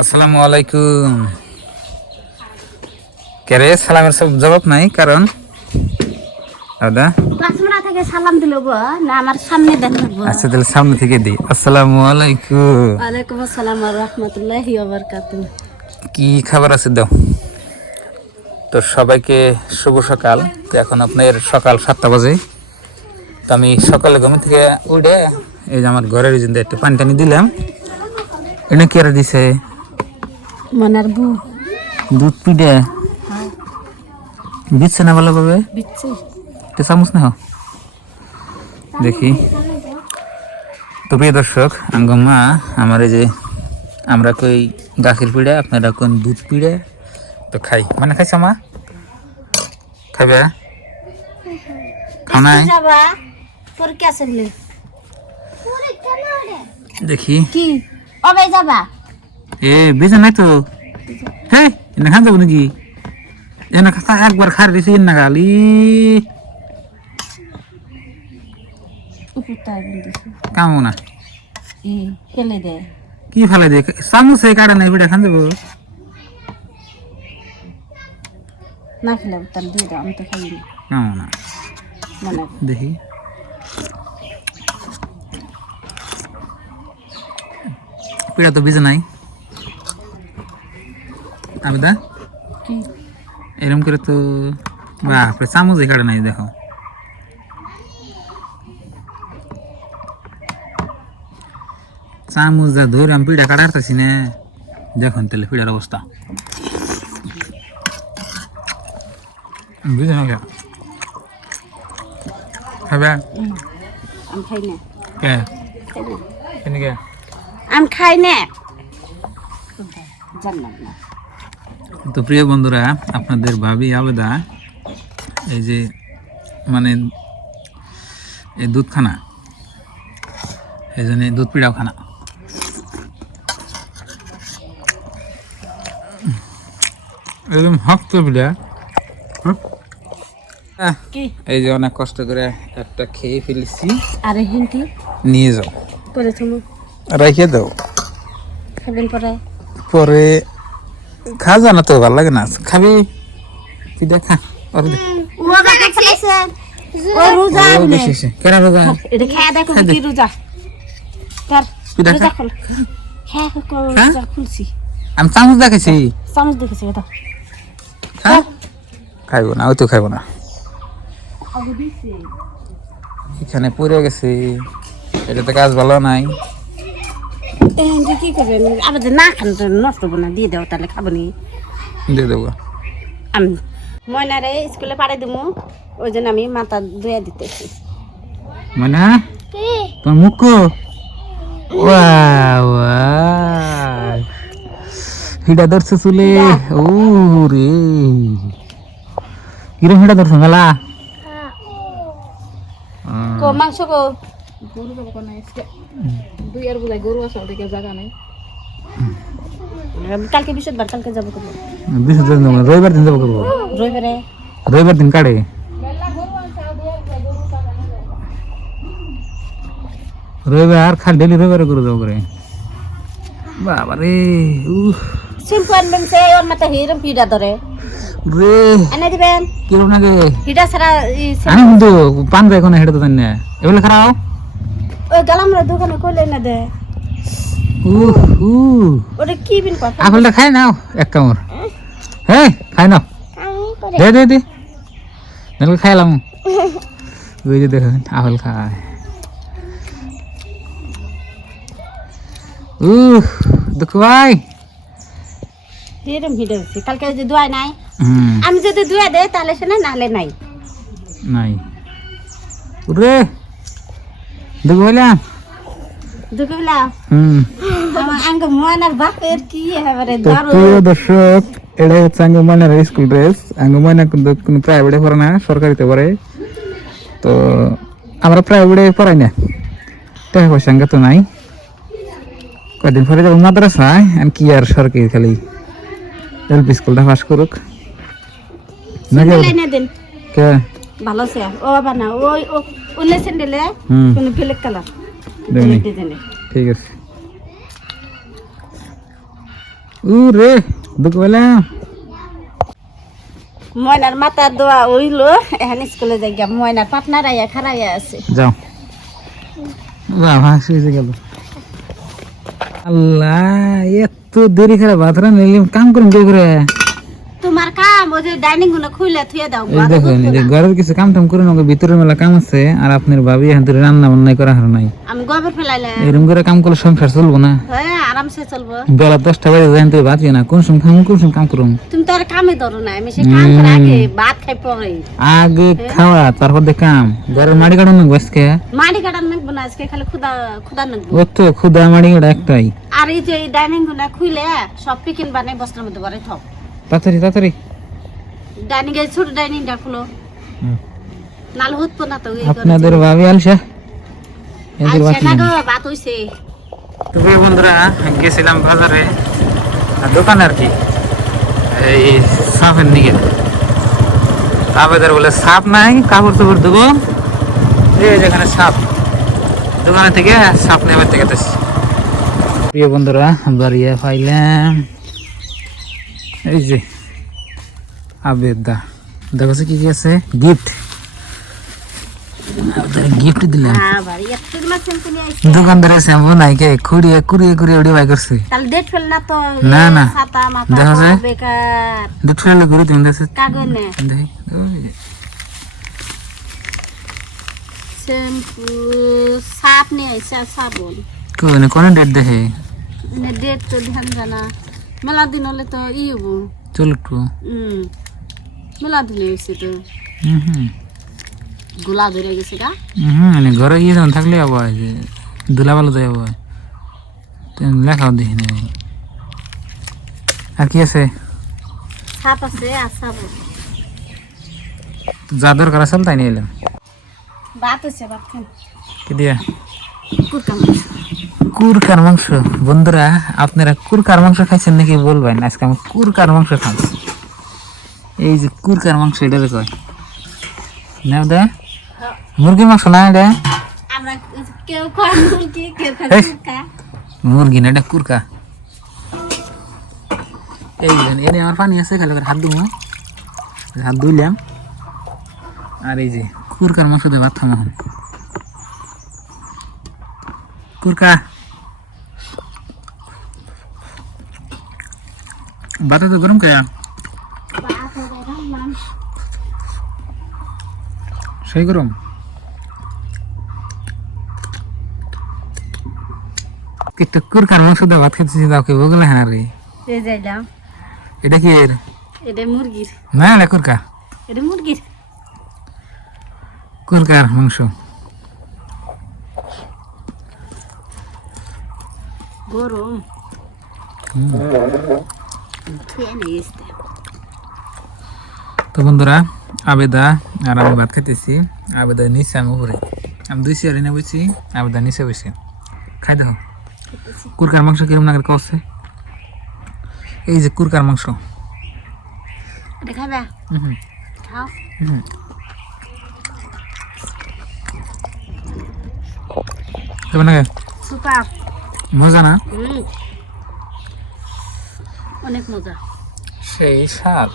আসসালামু আলাইকুম। কেরে সালামের সব জবাব নাই কারণ দাদা ক্লাসরুম থেকে সালাম দিল না আমার সামনে দেখব। আচ্ছা তাহলে সামনে থেকে দিই। আসসালামু আলাইকুম। ওয়ালাইকুম আসসালাম ওয়া রাহমাতুল্লাহি ওয়া বারাকাতুহু। কি খাবার আছে দাও তো। সবাইকে শুভ সকাল। তো এখন আপনার সকাল 7টা বাজে। তো আমি সকালে ঘুম থেকে উঠে এই যে আমার ঘরের জিন্দে একটু পানি টানি দিলাম। এটা কি আর দিছে মনার বু দুধ পিঠে দিচ্ছে না ভালোভাবে বিচ্ছে একটা চামচ না দেখি। তো প্রিয় দর্শক আঙ্গম্মা আমার এই যে আমরা কই গাখির পিড়ে আপনারা কোন দুধ পিড়ে তো খাই মানে খাইছ মা খাইবে খাও নাই যাবা তোর কি আছে লে দেখি কি কবে যাবা এ বেজা নাই তো। হে এনে খান যাবো নাকি এনে খা একবার খাই দিছি না গালি উপরটাই বলতেছি কামো না ই ফেলে দে কি ফেলে দে চামচ এই কাটা নাই পিঠা খান যাবো না খেলে তার দিয়ে দাও আমি তো খাই না কামো না মানে দেখি পিঠা তো বেজে নাই আবেদা কি এরকম করে তো বাপরে চামচ কাটে নাই দেখো। চামচ যা ধরে আমি পিঠা কাটারতেছি না দেখুন তাহলে পিঠার অবস্থা বুঝে না খাবে আমি খাই না কে খাই না কেন কে আমি খাই না জানলাম না তো প্রিয় বন্ধুরা আপনাদের ভাবি আবেদা এই যে মানে এই দুধ খানা এই জন্য দুধ পিঠাও খানা একদম শক্ত পিঠা। কি এই যে অনেক কষ্ট করে একটা খেয়ে ফেলেছি। আরে হিন্দি নিয়ে যাও করে তুমি রেখে দাও খাবেন পরে পরে খা জানা তো ভালো লাগে না খাবি তুই দেখা ওরে দে। ও দেখা ফেলেছে ও রোজা ও আপনি বেশি বেশি কেন রোজা এটা খেয়ে দেখো কি রোজা তার তুই দেখা রোজা খোল খেয়ে রোজা খুলছি আমি চামচ দেখেছি চামচ দেখেছি এটা হ্যাঁ খাইবো না ওই তো খাইবো না এখানে পড়ে গেছে এটাতে কাজ ভালো নাই। এখানে কি করবেন আবার যে না খান তো নষ্ট হবো না দিয়ে দাও তাহলে খাবো নি দিয়ে দেবো আমি ময়নারে স্কুলে পাঠিয়ে দেবো ওই জন্য আমি মাথা ধুয়ে দিতেছি মানে তোর মুখ হিডা ধরছে চুলে ও রে কিরম হিডা ধরছে মেলা কো মাংস কো গরু যাবো কোন আজকে দুই আর বোঝায় গরু আসার দিকে জায়গা নেই। কালকে বৃহস্পতিবার কালকে যাবো করবো রবিবার দিন যাবো করবো রবিবারে রবিবার দিন কাটে রবিবার খালি ডেলি রবিবারে করে যাবো করে বাবা রে সিম্পু আনবেন সে ওর মাথা হিরম পিড়া ধরে রে এনে দিবেন কিরম লাগে হিডা ছাড়া আমি কিন্তু পান যায় কোনো হেঁটে তো জানি না এগুলো খারাপ ওই গালামরা দোকানে কইলে না দে ওটা কি বিন কথা আপেলটা খাই নাও এক কামড় হ্যাঁ খাই নাও দে দে দে নাহলে খাইলাম ওই যে দেখুন আপেল খায় দেখো ভাই হিরম হিডা হচ্ছে কালকে যে দোয়াই নাই হুম আমি যদি দুয়া দেয় তাহলে সে নাহলে নাই নাই রে দেখো বললাম দুপুরবেলা হুম আমার আঙ্গ ময়নার বাপের কি এবারে তো দারুণ প্রিয় দর্শক এটা হচ্ছে আঙ্গমানের স্কুল ড্রেস। আঙ্গমানা কিন্তু কোনো প্রাইভেটে পড়ে না সরকারিতে পড়ে। তো আমরা প্রাইভেটে পড়াই না টাকা পয়সা আঙ্গা তো নাই কয়দিন পরে যাবো মাদ্রাসায় আর কি আর সরকারি খালি এলপি স্কুলটা পাস করুক নাকি লাইনে দেন কে ভালো আছে ও বাবা না ওই ওলে স্যান্ডেলে হুম কোন ব্ল্যাক কালার দেখুন ডিজাইনে ঠিক আছে রে দুপুরবেলা ময়নার মাথার দোয়া হইলো এখন স্কুলে যাই গিয়া ময়নার পার্টনার আইয়া খারাইয়া আছে যাও বাবা শুয়ে গেল আল্লাহ এত দেরি করে ভাত রান্না কাম করুন কে করে তোমার কাম ওই যে ডাইনিং গুলো খুলে থুয়ে দাও এই দেখো এই যে ঘরের কিছু কাম টাম করে নাও ভিতরে মেলা কাম আছে আর আপনার ভাবি এখন ধরে রান্না বান্না করা হার নাই আমি গোবর ফেলাইলে এরকম করে কাম করলে সংসার চলবো না হ্যাঁ আরামসে চলবো বেলা 10টা বাজে যাই তুই ভাত না কোন সময় খাম কোন সময় কাম করুন তুমি তো আর কামে ধরো না আমি সে কাম করে আগে ভাত খাই পরে আগে খাওয়া তারপর দে কাম ঘরের মাটি কাটানো না বসকে মাটি কাটার নাকবো না আজকে খালি খুদা খুদা নাকবো ও তো খুদা মাটি কাটা একটাই আর এই যে ডাইনিং গুলো খুলে সব পিকিন বানাই বস্তার মধ্যে ভরে থাও তাড়াতাড়ি তাড়াতাড়ি ডাইনিং এর ছোট ডাইনিংটা খুলো নাল হতো না তো আপনাদের ভাবি আলসা এদের আচ্ছা বাকি না গো ভাত হইছে তো প্রিয় বন্ধুরা গেছিলাম বাজারে দোকানে আর কি এই সাপের দিকে তাবেদার বলে সাপ নাই কাপড় চোপড় দেবো এই যেখানে সাপ দোকানে থেকে সাপ নেবার থেকে গেতেছি প্রিয় বন্ধুরা বাড়িয়ে পাইলাম এই যে আবেদা দেখো কি কি আছে গিফট গিফট দিলাম আবার এতগুলা সেলফি নিয়ে আইছে দোকানদার শ্যাম্পু নাই কে কুড়িয়ে কুড়িয়ে কুড়িয়ে উড়ে বাই করছে তাহলে ডেট ফেল না তো না, না। ছাতা মাথা দেখা যায়? বেকার দুধ ফেলে ঘুরে তুমি দেখছো কাগনে দেখি শ্যাম্পু সাপ নিয়ে আইছে আর সাবন কোন কোন ডেট দেখে মানে ডেট তো ধ্যান জানা মেলা দিন হলে তো ই হবো চল একটু মেলা দিলে হয়েছে তো হুম গোলা ধরে গেছে গা মানে ঘরে গিয়ে যখন থাকলে আবার দুলা ভালো দেয় আবার লেখাও দেখি না আর কি আছে সাপ আছে আর সাবন যা দরকার আছে তাই নিয়ে এলাম ভাত হয়েছে ভাত খান কি দিয়া কুরকাম কুরকার মাংস বন্ধুরা আপনারা কুরকার মাংস খাইছেন নাকি বলবেন আজকে আমি কুরকার মাংস খাই এই যে কুরকার মাংস এটা দেখো নাও দে মুরগি মাংস না এটা আমরা কেউ খায় মুরগি কেউ খায় এই। কুরকা মুরগি না এটা কুরকা এই এনে আমার পানি আছে খালি করে হাত ধুবো হাত ধুইলাম আর এই যে কুরকার মাংস দিয়ে ভাত খাবো এখন কুরকা ভাত তো গরম খায়া ভাত হবে রান্নাম সেই গরম কিন্তু কুরকার মাংস দিয়ে ভাত খেতেছি দাও কে বগলে হ্যাঁ রে এই যাইলাম এটা কি এর এটা মুরগির না না কুরকা এটা মুরগির কুরকার মাংস গরম খেয়ে নিয়ে গেছে তো বন্ধুরা আবেদা আর আমি ভাত খেতেছি আবেদা নিচে আমি উপরে আমি দুই চেয়ারে নিয়ে বসছি আবেদা নিচে বসে খাই দেখো কুরকার মাংস কিরম লাগে কষে এই যে কুরকার মাংস এটা খাবে হুম খাও হুম কেমন লাগে সুপার মজা না অনেক মজা সেই স্বাদ